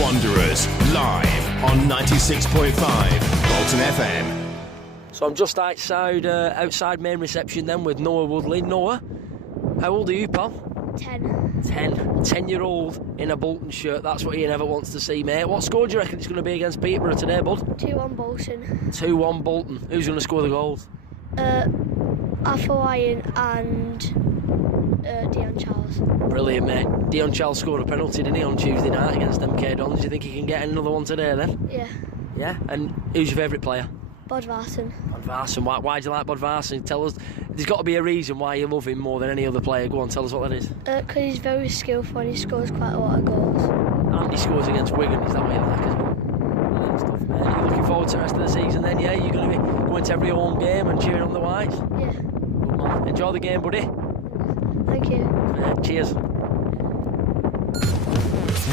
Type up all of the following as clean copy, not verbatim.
Wanderers, live on 96.5 Bolton FM. So I'm just outside main reception then with Noah Woodley. Noah, how old are you, pal? 10. 10-year-old in a Bolton shirt. That's what Ian Everett wants to see, mate. What score do you reckon it's going to be against Peterborough today, bud? 2-1 Bolton. 2-1 Bolton. Who's going to score the goals? Fallon and Dion Charles. Brilliant, mate. Dion Charles scored a penalty, didn't he, on Tuesday night against MK Dons? Do you think he can get another one today then? Yeah. Yeah? And who's your favourite player? Bodvarsson. Bodvarsson. Why do you like Bodvarsson? Tell us. There's got to be a reason why you love him more than any other player. Go on, tell us what that is. Because he's very skillful and he scores quite a lot of goals. And he scores against Wigan. Is that what you like as well? Brilliant stuff, mate. Are you looking forward to the rest of the season then? Yeah, you're going to be going to every home game and cheering on the Whites? Yeah. Good man. Enjoy the game, buddy. Thank you. Cheers.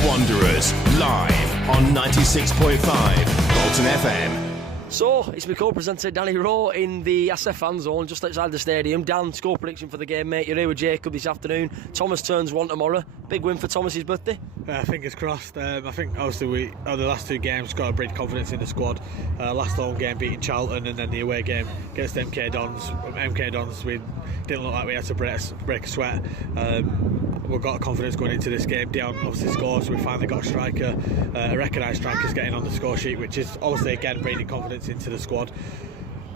Wanderers, live on 96.5 Bolton FM. So, it's my co-presenter Danny Rowe in the SF fan zone just outside the stadium. Dan, score prediction for the game, mate. You're here with Jacob this afternoon. Thomas turns 1 tomorrow. Big win for Thomas's birthday. Fingers crossed. I think obviously the last two games got to breed confidence in the squad. Last home game beating Charlton and then the away game against MK Dons. We didn't look like we had to break a sweat. We've got confidence going into this game. Dion obviously scores, so we finally got a striker, a recognised striker's getting on the score sheet, which is obviously again breeding confidence into the squad.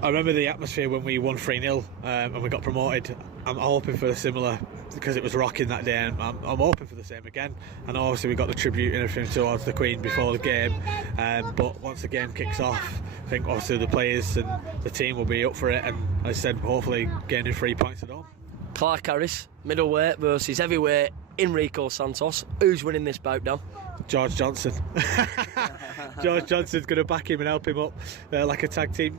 I remember the atmosphere when we won 3-0 and we got promoted. I'm hoping for a similar, because it was rocking that day, and I'm hoping for the same again. And obviously we got the tribute and everything towards the Queen before the game, but once the game kicks off, I think obviously the players and the team will be up for it, and as I said, hopefully gaining 3 points at home. Clark Harris, middleweight versus heavyweight Enrico Santos. Who's winning this bout, Dan? George Johnson. George Johnson's going to back him and help him up like a tag team.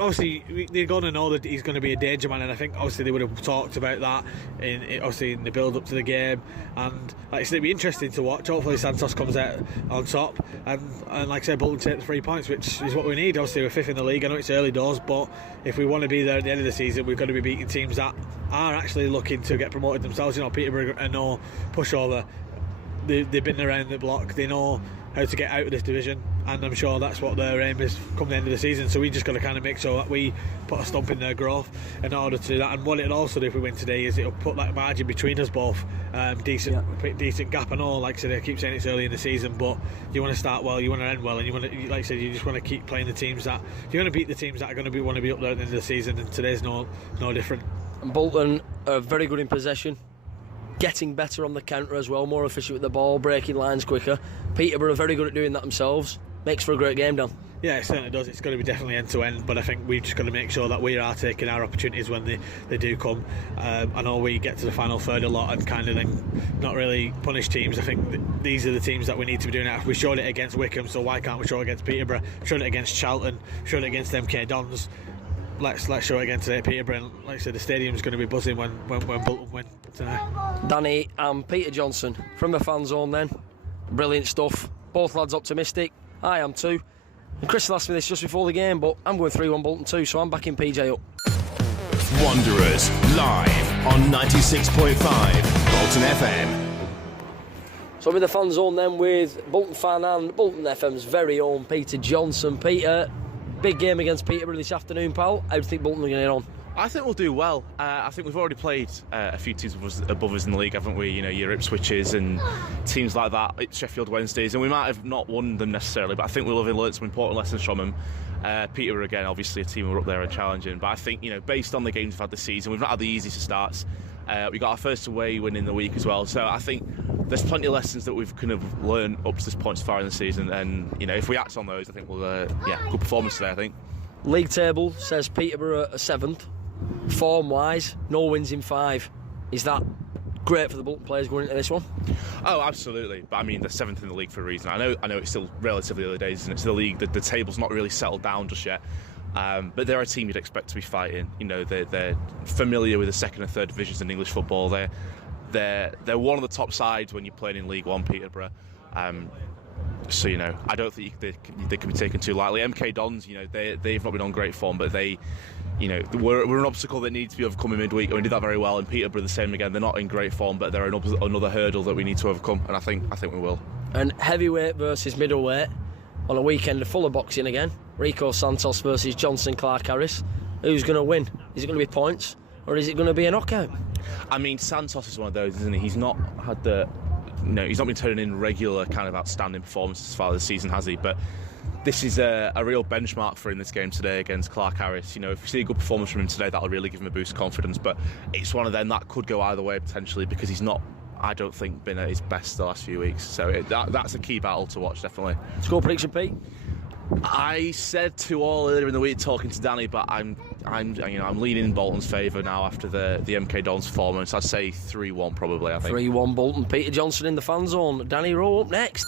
Obviously, they're going to know that he's going to be a danger man, and I think obviously they would have talked about that in the build up to the game. And like I said, it'll be interesting to watch. Hopefully, Santos comes out on top, and like I said, Bolton take the 3 points, which is what we need. Obviously, we're 5th in the league. I know it's early doors, but if we want to be there at the end of the season, we've got to be beating teams that are actually looking to get promoted themselves. You know, Peterborough are no pushover. They've been around the block. They know how to get out of this division, and I'm sure that's what their aim is come the end of the season. So we just got to kind of make sure that we put a stump in their growth in order to do that. And what it'll also do if we win today is it'll put that margin between us both, decent gap. I know, like I said, I keep saying it's early in the season, but you want to start well, you want to end well, and you want to, like I said, you just want to keep playing the teams that you want to beat, the teams that are going to want to be up there at the end of the season. And today's no different. And Bolton are very good in possession, getting better on the counter as well, more efficient with the ball, breaking lines quicker. Peterborough are very good at doing that themselves. Makes for a great game, Dan. Yeah, it certainly does. It's going to be definitely end to end, but I think we've just got to make sure that we are taking our opportunities when they do come. I know we get to the final third a lot and kind of then not really punish teams. I think these are the teams that we need to be doing it. We showed it against Wickham, so why can't we show it against Peterborough? Showed it against Charlton, showed it against MK Dons. Let's show it again today, Peterborough. And like I said, the stadium's going to be buzzing when Bolton win tonight. Danny and Peter Johnson from the fan zone then. Brilliant stuff. Both lads optimistic. I am too. And Chris asked me this just before the game, but I'm going 3-1 Bolton too, so I'm backing PJ up. Wanderers, live on 96.5 Bolton FM. So I'm in the fan zone then with Bolton fan and Bolton FM's very own Peter Johnson. Peter, big game against Peterborough this afternoon, pal. How do you think Bolton are going to get on? I think we'll do well. I think we've already played a few teams above us in the league, haven't we? You know, your Ipswiches and teams like that, Sheffield Wednesdays, and we might have not won them necessarily, but I think we'll have learned some important lessons from them. Peterborough, again, obviously a team who are up there and challenging, but I think, you know, based on the games we've had this season, we've not had the easiest of starts. We got our first away win in the week as well, so I think there's plenty of lessons that we've kind of learned up to this point so far in the season, and, you know, if we act on those, I think we'll, good performance today, I think. League table says Peterborough are 7th. Form-wise, no wins in 5. Is that great for the Bolton players going into this one? Oh, absolutely. But I mean, they're 7th in the league for a reason. I know it's still relatively early days, and it's the league. The table's not really settled down just yet. But they're a team you'd expect to be fighting. You know, they're familiar with the second and third divisions in English football. They're one of the top sides when you're playing in League One, Peterborough. So, you know, I don't think they can be taken too lightly. MK Dons, you know, they've not been on great form, but they, you know, we're an obstacle that needs to be overcome in midweek, and we did that very well. And Peterborough the same again. They're not in great form, but they're another hurdle that we need to overcome, and I think we will. And heavyweight versus middleweight on a weekend full of boxing again. Rico Santos versus Johnson Clark Harris. Who's going to win? Is it going to be points or is it going to be a knockout? I mean, Santos is one of those, isn't he? He's not had the... No, he's not been turning in regular kind of outstanding performances as far as the season, has he? But this is a real benchmark for him this game today against Clark Harris. You know, if we see a good performance from him today, that'll really give him a boost of confidence. But it's one of them that could go either way potentially because he's not, I don't think, been at his best the last few weeks. So that's a key battle to watch, definitely. Score prediction, Pete? I said 2-2 earlier in the week talking to Danny, but I'm leaning in Bolton's favour now after the MK Dons performance. I'd say 3-1 probably, I think. 3-1 Bolton. Peter Johnson in the fan zone. Danny Rowe up next.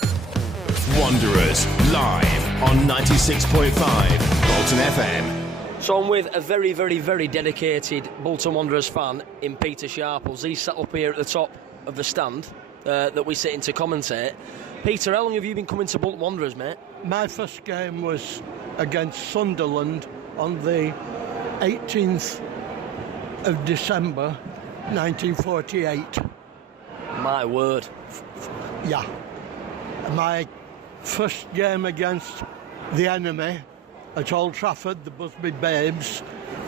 Wanderers live on 96.5 Bolton FM. So I'm with a very, very, very dedicated Bolton Wanderers fan in Peter Sharples. He's sat up here at the top of the stand that we sit in to commentate. Peter, how long have you been coming to Bolton Wanderers, mate? My first game was against Sunderland on the 18th of December 1948. My word. Yeah. My first game against the enemy at Old Trafford, the Busby Babes,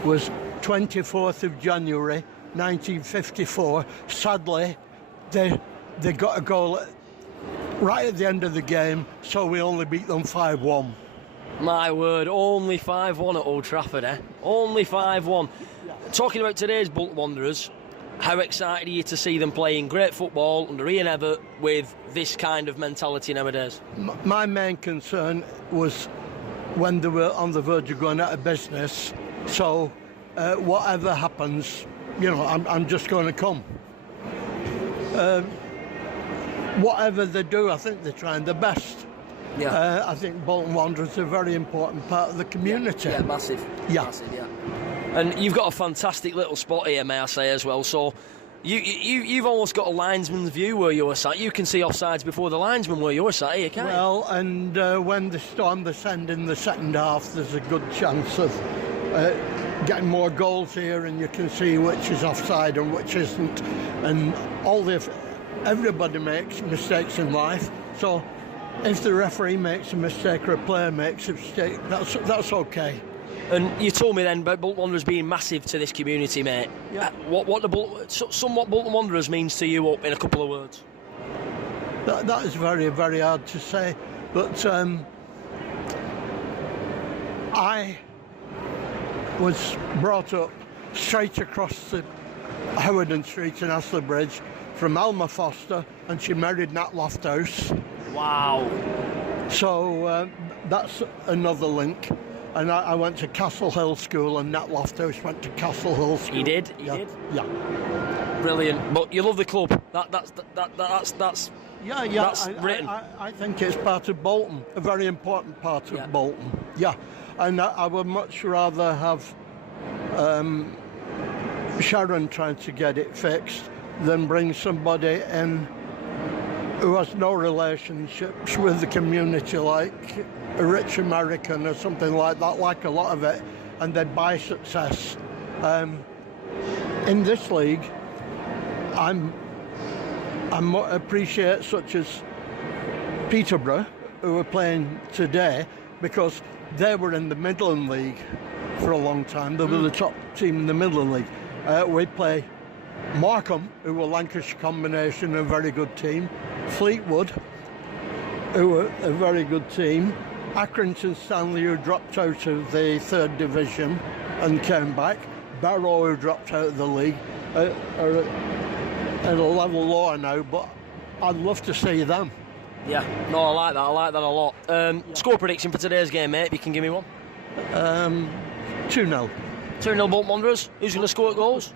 was 24th of January 1954. Sadly, they got a goal right at the end of the game, so we only beat them 5-1. My word, only 5-1 at Old Trafford, eh? Only 5-1. Talking about today's Bolton Wanderers, how excited are you to see them playing great football under Ian Evatt with this kind of mentality nowadays? My main concern was when they were on the verge of going out of business, so whatever happens, you know, I'm just going to come. Whatever they do, I think they're trying their best. Yeah. I think Bolton Wanderers are a very important part of the community. Yeah, massive. Yeah. Massive, yeah. And you've got a fantastic little spot here, may I say, as well. So you've almost got a linesman's view where you're sat. You can see offsides before the linesman where you're sat here, can't you? Well, and when they storm the send in the second half, there's a good chance of getting more goals here, and you can see which is offside and which isn't. And everybody makes mistakes in life, so if the referee makes a mistake or a player makes a mistake, that's okay. And you told me then about Bolton Wanderers being massive to this community, mate. Yeah. What Bolton Wanderers means to you up in a couple of words? That is very, very hard to say, but I was brought up straight across the Howardon Street in Astley Bridge from Alma Foster, and she married Nat Lofthouse. Wow. So that's another link. And I went to Castle Hill School, and Nat Lofthouse went to Castle Hill School. He did? Yeah. Brilliant. But you love the club. That's Yeah, that's written. I think it's part of Bolton, a very important part of Bolton. Yeah, and I would much rather have Sharon trying to get it fixed than bring somebody in who has no relationships with the community, like a rich American or something like that, like a lot of it, and they buy success. In this league, I appreciate such as Peterborough, who are playing today, because they were in the Midland League for a long time. They were the top team in the Midland League. We play Markham, who were Lancashire combination, a very good team. Fleetwood, who were a very good team. Accrington Stanley, who dropped out of the third division and came back. Barrow, who dropped out of the league, are at a level lower now, but I'd love to see them. Yeah, no, I like that a lot. Score prediction for today's game, mate, if you can give me one. 2-0. 2-0 Bolton Wanderers. Who's going to score goals?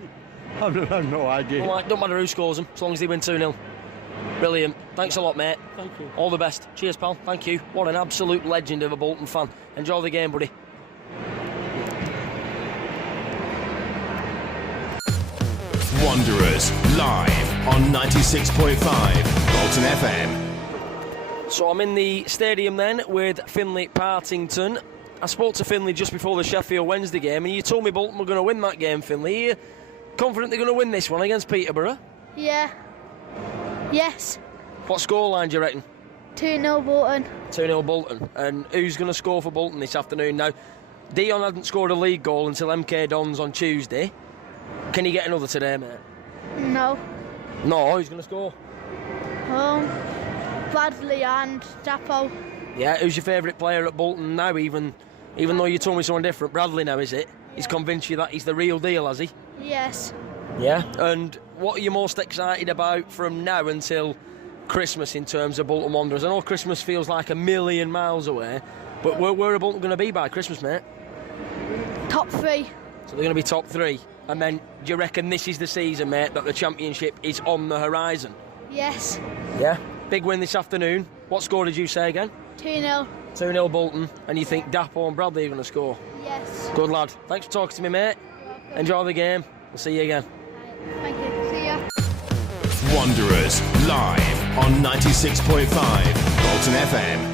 I have no idea. Well, don't matter who scores them, as long as they win 2-0. Brilliant. Thanks a lot, mate. Thank you. All the best. Cheers, pal. Thank you. What an absolute legend of a Bolton fan. Enjoy the game, buddy. Wanderers live on 96.5 Bolton FM. So I'm in the stadium then with Finlay Partington. I spoke to Finlay just before the Sheffield Wednesday game, and you told me Bolton were going to win that game, Finlay. Are you confident they're going to win this one against Peterborough? Yeah. Yes. What scoreline do you reckon? 2-0 Bolton. 2-0 Bolton. And who's going to score for Bolton this afternoon? Now, Dion hadn't scored a league goal until MK Dons on Tuesday. Can he get another today, mate? No. No, who's going to score? Bradley and Dapo. Yeah, who's your favourite player at Bolton now, even though you told me someone different? Bradley now, is it? He's convinced you that he's the real deal, has he? Yes. Yeah. And what are you most excited about from now until Christmas in terms of Bolton Wanderers? I know Christmas feels like a million miles away, but where are Bolton going to be by Christmas, mate? Top 3. So they're going to be top 3. And then, do you reckon this is the season, mate, that the Championship is on the horizon? Yes. Yeah. Big win this afternoon. What score did you say again? 2-0. 2-0 Bolton. And you think Dapo and Bradley are going to score? Yes. Good lad. Thanks for talking to me, mate. Enjoy the game. We'll see you again. Thank you. See ya. Wanderers live on 96.5 Bolton FM.